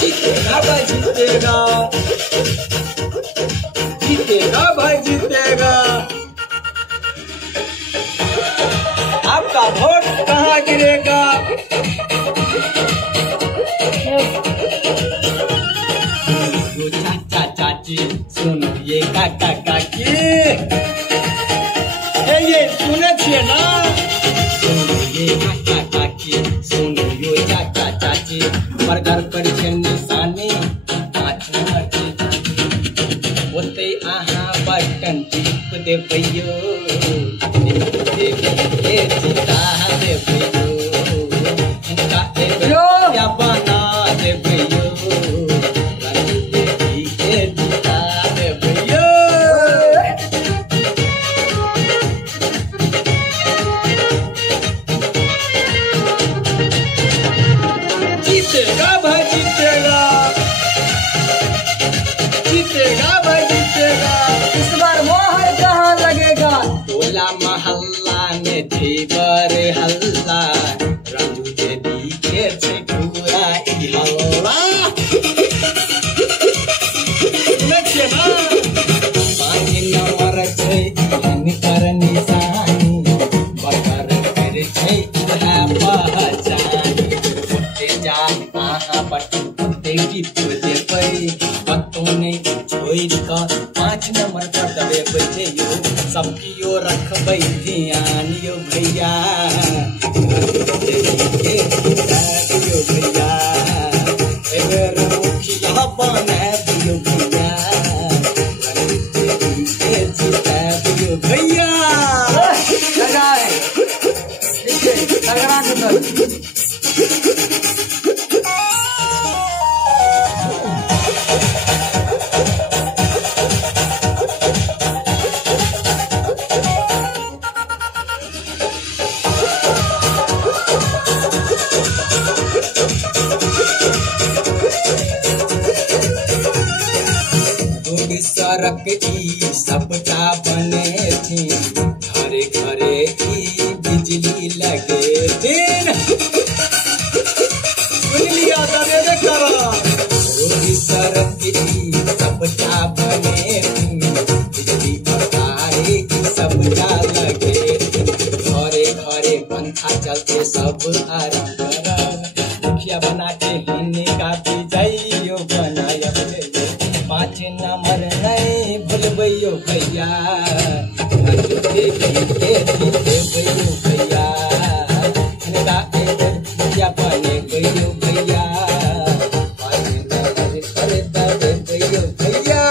जीतेगा भाई जीतेगा, जीतेगा भाई जीतेगा। आपका वोट कहाँ गिरेगा? चाचा चाची सुनो ये काका काकी, ये सुने छे ना? सुनो ये काका काकी, सुनो यो चाचा चाची, पर घर पर छे निशानी 5 नंबर की। ओते आहा बटन टिप दे भैयो, जीता दे भैयो, इनका क्या बना दे भैयो, जीता दे भैयो। जीतेगा भाई जीतेगा, जीतेगा भाई जीतेगा। इस बार मोहर कहाँ लगेगा? टोला मोहल्ला में जेबर हल्ला, रंजू देवी के छे पूरा ई हल्ला। सुने छे ना? 5 नंबर छे इनकर निशानी, बकर कर छे इहा पहचानी। ओते जा आहा बटन ओते टिप दे पई, बत्तों ने छोड़ कर 5 नंबर पर दबे बैठे यो, सबकी यो रखबै ध्यान यो भैया, यो भैया एबर मुखिया बने यो भैया, यो भैया। सड़क ई सबटा बने थी, घरे घरे ई बिजली लगे दिन। सुन लिया दबे करा। रोड सड़क ई सबटा बने थी, बिजली और तारे ई सबटा लगे। घरे घरे पंखा चलते सब आराम करब, मुखिया बना के हिन्ने का जाइयो बनाया 5 नंबर नहीं भूलबैयो भैया, भैयो भैया, इनका मुखिया बने गयो भैया, 5 नंबर कर दबे गयो भैया।